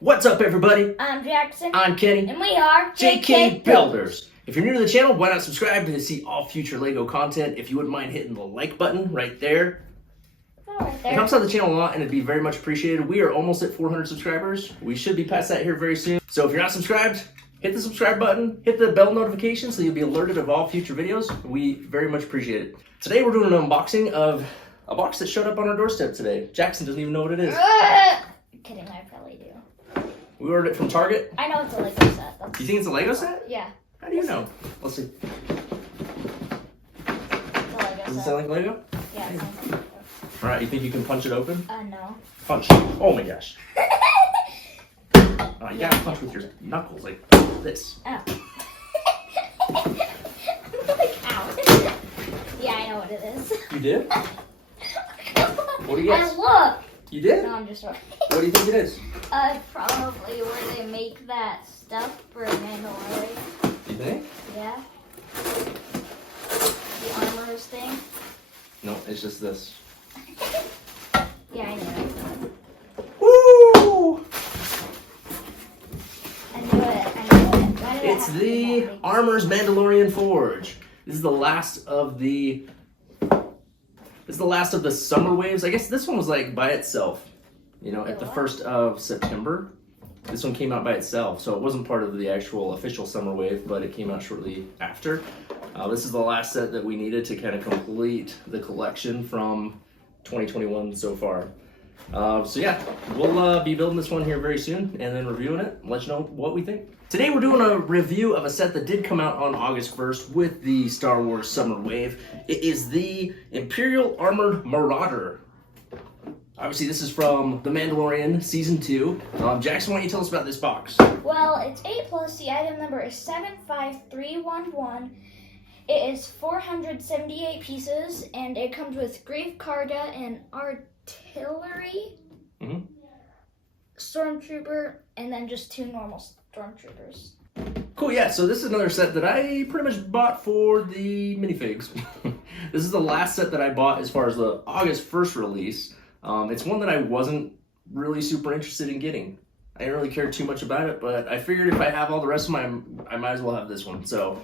What's up, everybody? I'm Jackson. I'm Kenny. And we are JK Builders. If you're new to the channel, why not subscribe to see all future LEGO content? If you wouldn't mind hitting the like button right there. Right there. It helps out the channel a lot and it'd be very much appreciated. We are almost at 400 subscribers. We should be past that here very soon. So if you're not subscribed, hit the subscribe button, hit the bell notification so you'll be alerted of all future videos. We very much appreciate it. Today we're doing an unboxing of a box that showed up on our doorstep today. Jackson doesn't even know what it is. Kidding, I probably do. We ordered it from Target. I know it's a Lego set. You think it's a Lego set? Yeah. How do you know? Let's see. It's a Lego Does it set. sound like Lego? Yeah, it sounds like Lego. Alright, you think you can punch it open? No. Punch. Oh my gosh. You gotta punch with your knuckles like this. Oh. Like, ow. Yeah, I know what it is. You did? What do you guess? And look! You did? No, I'm just right. What do you think it is? Probably where they make that stuff for Mandalorian. You think? Yeah. The armors thing. No, it's just this. Yeah, I know it. Woo! I knew it. Why did It's the Armor's Mandalorian Forge. This is the last of the summer waves. I guess this one was like by itself, you know, at the 1st of September. This one came out by itself, so it wasn't part of the actual official summer wave, but it came out shortly after. This is the last set that we needed to kind of complete the collection from 2021 so far. So yeah, we'll be building this one here very soon and then reviewing it and let you know what we think. Today we're doing a review of a set that did come out on August 1st with the Star Wars Summer Wave. It is the Imperial Armored Marauder. Obviously this is from The Mandalorian Season 2. Jackson, why don't you tell us about this box? Well, it's 8+, the item number is 75311. It is 478 pieces, and it comes with Grief Karga and Artillery, Stormtrooper, and then just 2 normal Stormtroopers. Cool, yeah, so this is another set that I pretty much bought for the minifigs. This is the last set that I bought as far as the August 1st release. It's one that I wasn't really super interested in getting. I didn't really care too much about it, but I figured if I have all the rest of mine, I might as well have this one. So,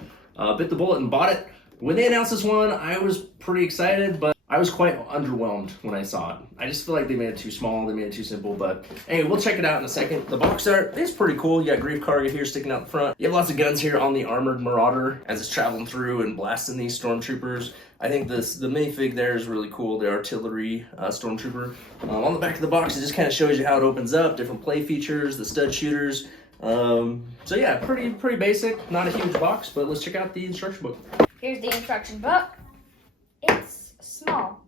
bit the bullet and bought it. When they announced this one, I was pretty excited, but I was quite underwhelmed when I saw it. I just feel like they made it too small, they made it too simple, but anyway, we'll check it out in a second. The box art is pretty cool. You got Grief Karga here sticking out the front. You have lots of guns here on the Armored Marauder as it's traveling through and blasting these Stormtroopers. I think the minifig there is really cool, the Artillery Stormtrooper. On the back of the box, it just kind of shows you how it opens up, different play features, the stud shooters. So yeah, pretty basic, not a huge box, but let's check out the instruction book. Here's the instruction book. It's small.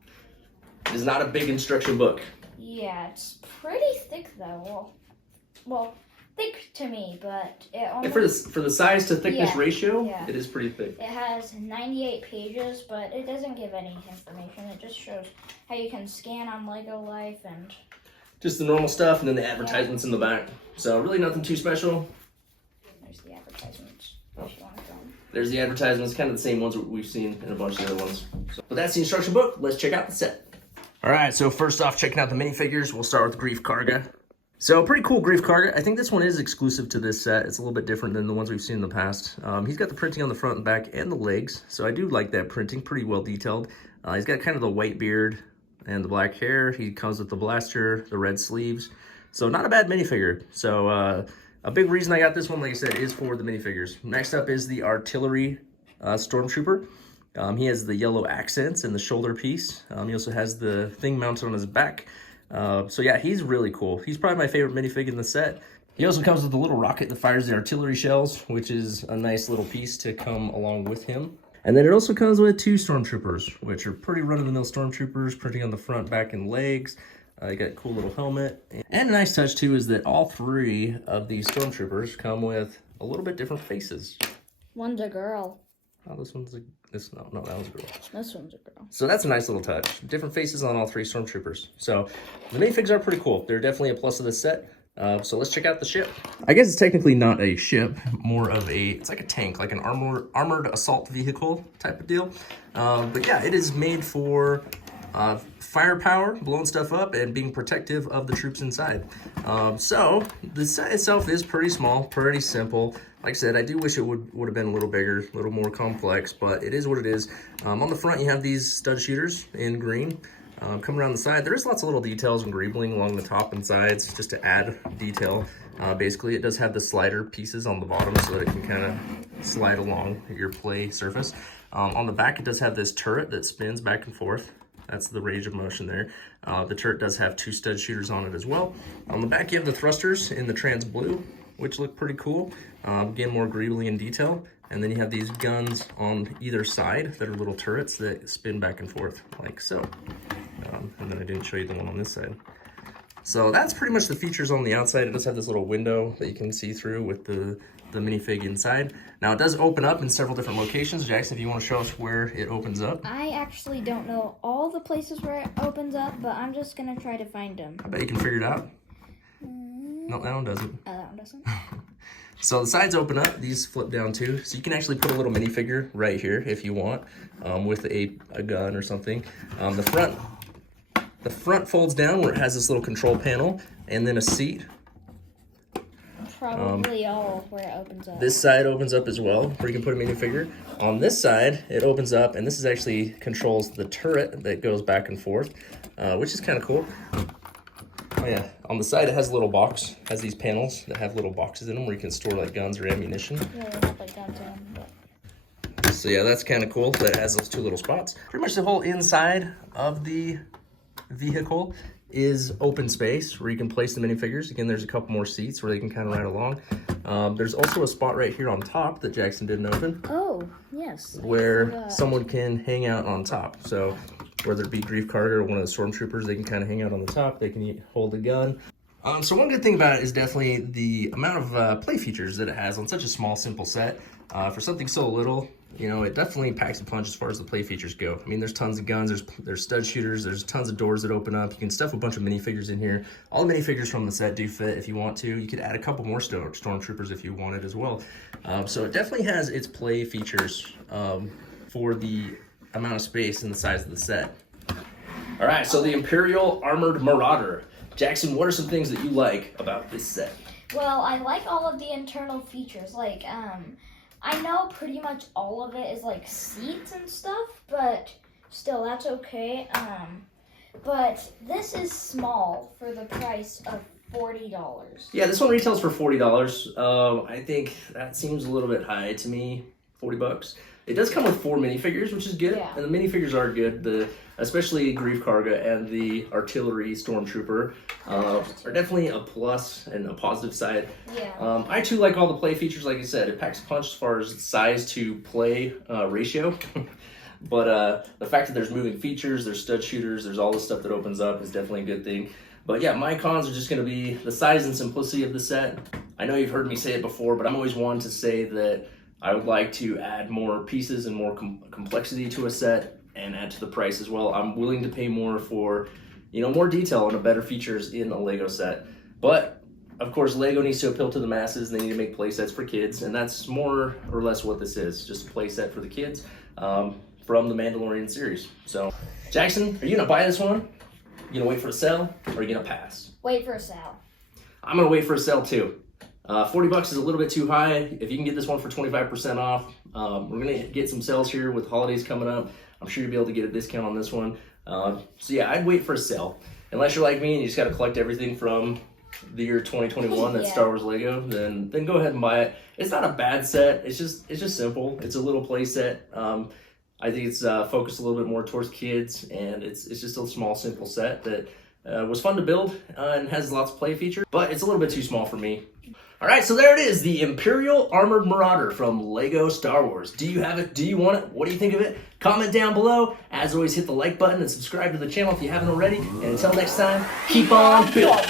It's not a big instruction book. Yeah, it's pretty thick though. Well, thick to me, but it only... For the size to thickness ratio, yeah. It is pretty thick. It has 98 pages, but it doesn't give any information. It just shows how you can scan on Lego Life and... Just the normal stuff, and then the advertisements in the back. So really nothing too special. There's the advertisements. There's the advertisements, kind of the same ones that we've seen in a bunch of the other ones. But that's the instruction book. Let's check out the set. All right, so first off, checking out the minifigures. We'll start with Grief Karga. So pretty cool Grief Karga. I think this one is exclusive to this set. It's a little bit different than the ones we've seen in the past. He's got the printing on the front and back and the legs. So I do like that printing, pretty well detailed. He's got kind of the white beard and the black hair. He comes with the blaster, the red sleeves. So not a bad minifigure. So a big reason I got this one, like I said, is for the minifigures. Next up is the Artillery Stormtrooper. He has the yellow accents and the shoulder piece. He also has the thing mounted on his back. So yeah, he's really cool. He's probably my favorite minifig in the set. He also comes with a little rocket that fires the artillery shells, which is a nice little piece to come along with him. And then it also comes with 2 Stormtroopers, which are pretty run-of-the-mill Stormtroopers, printing on the front, back, and legs. You got a cool little helmet. And a nice touch, too, is that all 3 of these Stormtroopers come with a little bit different faces. One's a girl. Oh, this one's a... No, that was a girl. This one's a girl. So that's a nice little touch. Different faces on all 3 Stormtroopers. So the minifigs are pretty cool. They're definitely a plus of this set. So let's check out the ship. I guess it's technically not a ship, more of it's like a tank, like an armored assault vehicle type of deal. But yeah, it is made for firepower, blowing stuff up, and being protective of the troops inside. So the set itself is pretty small, pretty simple. Like I said, I do wish it would have been a little bigger, a little more complex, but it is what it is. On the front, you have these stud shooters in green. Coming around the side, there's lots of little details and greebling along the top and sides just to add detail. Basically, it does have the slider pieces on the bottom so that it can kind of slide along your play surface. On the back, it does have this turret that spins back and forth. That's the range of motion there. The turret does have 2 stud shooters on it as well. On the back, you have the thrusters in the trans blue, which look pretty cool. Again, more greebly in detail. And then you have these guns on either side that are little turrets that spin back and forth like so. And then I didn't show you the one on this side. So that's pretty much the features on the outside. It does have this little window that you can see through with the minifig inside. Now it does open up in several different locations. Jackson, if you want to show us where it opens up. I actually don't know all the places where it opens up, but I'm just gonna try to find them. I bet you can figure it out. No, that one doesn't. That one doesn't. So the sides open up, these flip down too. So you can actually put a little minifigure right here if you want, with a gun or something. The front folds down where it has this little control panel and then a seat. Probably all where it opens up. This side opens up as well, where you can put a minifigure. On this side, it opens up, and this is actually controls the turret that goes back and forth, which is kind of cool. Oh yeah, on the side it has a little box, has these panels that have little boxes in them where you can store like guns or ammunition. Yeah, they have like guns in them, but... So yeah, that's kind of cool that it has those 2 little spots. Pretty much the whole inside of the vehicle is open space where you can place the minifigures. Again, there's a couple more seats where they can kind of ride along. There's also a spot right here on top that Jackson didn't open. Oh, yes. Where someone can hang out on top. So whether it be Grief Carter or one of the stormtroopers, they can kind of hang out on the top. They can hold a gun. So one good thing about it is definitely the amount of play features that it has on such a small, simple set. For something so little, you know, it definitely packs a punch as far as the play features go. I mean, there's tons of guns, there's stud shooters, there's tons of doors that open up. You can stuff a bunch of minifigures in here. All the minifigures from the set do fit if you want to. You could add a couple more stormtroopers if you wanted as well. So it definitely has its play features for the amount of space and the size of the set. All right, so the Imperial Armored Marauder. Jackson, what are some things that you like about this set? Well, I like all of the internal features. Like, I know pretty much all of it is like seats and stuff, but still, that's okay. But this is small for the price of $40. Yeah, this one retails for $40. I think that seems a little bit high to me, $40. It does come with 4 minifigures, which is good. Yeah. And the minifigures are good. Especially Grief Karga and the Artillery Stormtrooper are definitely a plus and a positive side. Yeah. I too like all the play features. Like I said, it packs a punch as far as size to play ratio. But the fact that there's moving features, there's stud shooters, there's all this stuff that opens up is definitely a good thing. But yeah, my cons are just going to be the size and simplicity of the set. I know you've heard me say it before, but I'm always one to say that I would like to add more pieces and more complexity to a set and add to the price as well. I'm willing to pay more for, you know, more detail and better features in a Lego set. But of course, Lego needs to appeal to the masses. They need to make play sets for kids, and that's more or less what this is, just a play set for the kids from the Mandalorian series. So, Jackson, are you gonna buy this one? You gonna wait for a sale, or are you gonna pass? Wait for a sale. I'm gonna wait for a sale too. $40 is a little bit too high. If you can get this one for 25% off, we're gonna get some sales here with holidays coming up. I'm sure you'll be able to get a discount on this one. So yeah, I'd wait for a sale. Unless you're like me and you just gotta collect everything from the year 2021 that's Star Wars Lego, then go ahead and buy it. It's not a bad set. It's just simple. It's a little play set. I think it's focused a little bit more towards kids, and it's just a small, simple set that was fun to build and has lots of play features, but it's a little bit too small for me. All right, so there it is, the Imperial Armored Marauder from Lego Star Wars. Do you have it? Do you want it? What do you think of it? Comment down below. As always, hit the like button and subscribe to the channel if you haven't already. And until next time, keep on building.